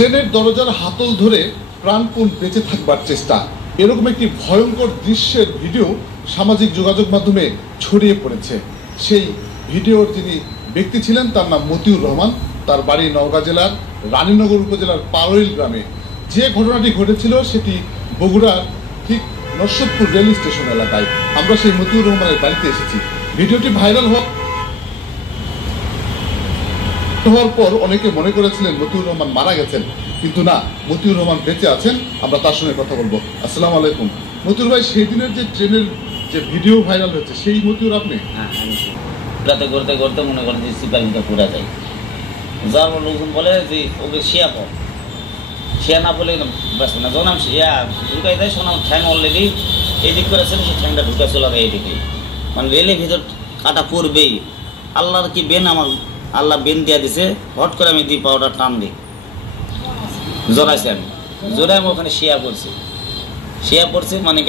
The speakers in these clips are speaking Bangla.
ট্রেনের দরজার হাতল ধরে প্রাণপণ বেঁচে থাকবার চেষ্টা, এরকম একটি ভয়ঙ্কর দৃশ্যের ভিডিও সামাজিক যোগাযোগ মাধ্যমে ছড়িয়ে পড়েছে। সেই ভিডিওর যিনি ব্যক্তি ছিলেন তার নাম মতিউর রহমান। তার বাড়ি নওগাঁ জেলার রানীনগর উপজেলার পারইল গ্রামে। যে ঘটনাটি ঘটেছিল সেটি বগুড়ার ঠিক নরসদপুর রেল স্টেশন এলাকায়। আমরা সেই মতিউর রহমানের বাড়িতে এসেছি। ভিডিওটি ভাইরাল হওয়ার পর অনেকে মনে করেছিলেন মতিউর রহমান মারা গেছেন, কিন্তু না, মতিউর রহমান বেঁচে আছেন। আমরা তার সঙ্গে কথা বলবো। আসসালামু আলাইকুম মতিউর ভাই, সেই দিনের যে ট্রেনের যে ভিডিও ভাইরাল হয়েছে সেই মতিউর আপনি? হ্যাঁ, রাতে করতে করতে মনে করেন যে সিপাহিটা পুরা যায়। যার লোকজন বলে যে ওকে শিয়া কর, শিয়া না বলে বাঁচবে না। যখন আমি শিয়া ঢুকাই দেয়, শোনাম ঠ্যাং অলরেডি এদিক করেছেন, সেই ঠ্যাংটা ঢুকে চলে যায় এইদিকে। মানে রেলের ভিতর কাটা পড়বেই। আল্লাহর কি বেন, আমার আল্লাহ বেন দিয়া দিছে। হট করে আমি দিই পাউডার টান দিই, জড়াইছি আমি। জোরে আমি ওখানে শিয়া পড়ছি মানে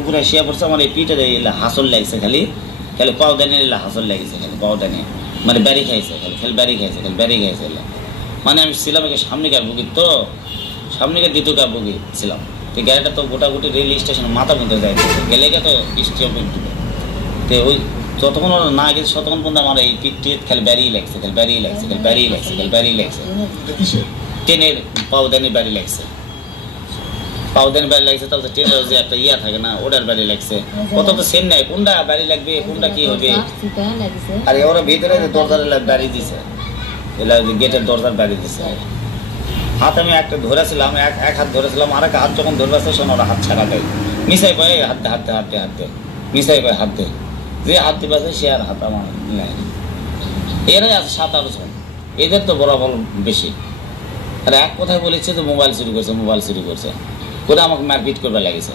উপরে শিয়া পড়ছে। আমার এই পিঠে হাসল লাগছে, খালি পাও দানি হাসল লাগিয়েছে, খালি পাও দানি মানে ব্যারি খাইছে, খালি ব্যারি খাইছে। মানে আমি ছিলাম সামনে গায়ে বুকি, তো সামনে গিয়ে দ্বিতীয় বুকি ছিলাম। তো গাড়িটা তো গোটাগুটি রেল স্টেশন মাথা মধ্যে যাইতে গেলে তো স্টেপে ঢুকে। তো ওই যতক্ষণ ওরা না গেছে ততক্ষণ পর্যন্ত আমার এই পিঠে খালি ব্যারি লাগছে, ট্রেনের পাউদানি ব্যারি লাগছে। পাউদানি ব্যারি লাগছে, তারপর ট্রেনের যে একটা ইয়া থাকে না, ওটার ব্যারি লাগছে। কত তো সেন নাই, কোনটা ব্যারি লাগবে, কোনটা কি হবে। আর ওরা ভিতরে দরজার ব্যারি দিছে, গেটের দরজার ব্যারি দিছে। হাত আমি একটা ধরেছিলাম, এক হাত ধরেছিলাম, আর এক হাত যখন ধরে আসছে শোনো ওরা হাত ছাড়া দেয়। মিশাই পায় হাতে মিশাই পায় হাত দেয়। যে হাত দিবে সে আর হাত আমার নেয়। এরাই আছে 7-8 জন, এদের তো বরাবর বেশি। আর এক কথায় বলেছে যে মোবাইল চুরি করছে করে আমাকে মারপিট করবে লাগেছে।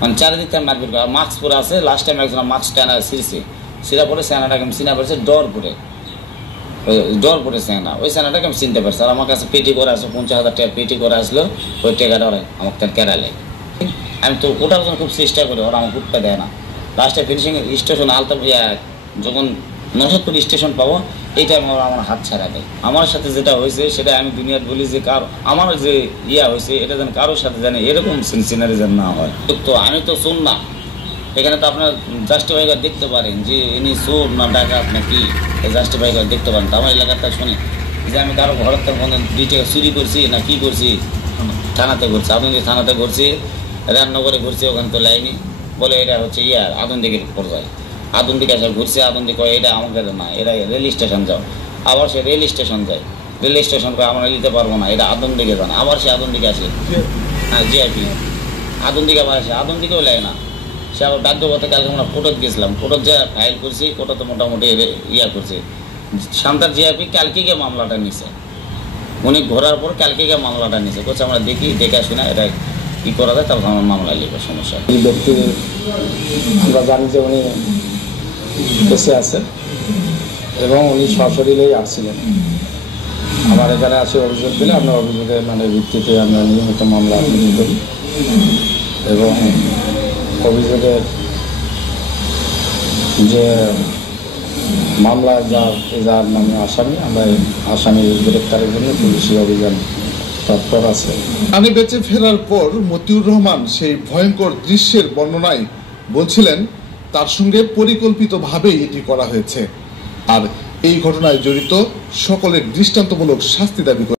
মানে চারিদিক থেকে মারপিট করে। মাস্ক পরে আছে, লাস্ট টাইম একজন মাস্ক টানা সিরা পরে সেনাটাকে আমি চিনা পারছে, ডর পরে সেনা। ওই সেনাটাকে আমি চিনতে পারছি। আর আমার কাছে পেটি করে আসলো, 50,000 টাকা পেটি করে আসলো। ওই টাকাটা ওরা আমাকে তার কেরালে। আমি তো ওটার জন্য খুব চেষ্টা করি, ওরা আমাকে উঠতে দেয় না। লাস্টে ফিনিশিং স্টেশন যখন নরসদপুর স্টেশন পাবো, এই টাইম ওরা আমার হাত ছাড়া দেয়। আমার সাথে যেটা হয়েছে সেটা আমি দুনিয়ার বলি যে আমার যে হয়েছে এটা যেন কারোর সাথে জানে এরকম সিনারি যেন না হয়। তো আমি তো চোর না, এখানে তো আপনার জাস্টিফাই করে দেখতে পারেন যে ইনি চোর না ডাকাত না কি, জাস্টিফাই করে দেখতে পারেন। তো আমার এলাকাটা শুনে যে আমি কারো ঘরের থেকে 2 টাকা চুরি করছি না কি করছি, থানাতে করছি, আধুনিক থানাতে করছি, রান্নাঘরে ঘুরছি, ওখানে তো লাইনি বলে এটা হচ্ছে আধুনিকের পর্যায়ে। আধুনিক আসে ঘুরছে, আধুনিক এটা আমাকে না, এরা রেল স্টেশন যাও। আবার সে রেল স্টেশন যায়, রেল স্টেশন করে আমরা নিতে পারবো না, এটা আধুনিকে যান। আবার সে আধুনিক আসে, হ্যাঁ জিআইপি আধুনিক আবার আসে, আধুনিকেও লাগে না। সে আবার বাধ্যগত কালকে আমরা কোর্টত গেছিলাম, কোর্টত যা ফাইল করছি, কোর্টতে মোটামুটি করছে। শান্তার জিআইপি কালকে গিয়ে মামলাটা নিছে, উনি ঘোরার পর কালকে গিয়ে মামলাটা নিছে। করছে আমরা দেখি, দেখা শোনা এটা কি করা যায়, তারপর আমার মামলা লিখবে, সমস্যা। এই ব্যক্তি আমরা জানি যে উনি বেঁচে আছে এবং উনি সশরীরেই আসছিলেন। আমার এখানে আসে অভিযোগ দিলে আমরা অভিযোগের ভিত্তিতে আমরা নিয়মিত মামলা করি এবং অভিযোগের যে মামলা যার নামে আসামি, আমরা আসামি গ্রেপ্তারের জন্য পুলিশি অভিযান তৎপর আছে। আমি বেঁচে ফেরার পর মতিউর রহমান সেই ভয়ঙ্কর দৃশ্যের বর্ণনায় বলছিলেন তার সঙ্গে পরিকল্পিতভাবেই এটি করা হয়েছে, আর এই ঘটনায় জড়িত সকলের দৃষ্টান্তমূলক শাস্তি দাবি করে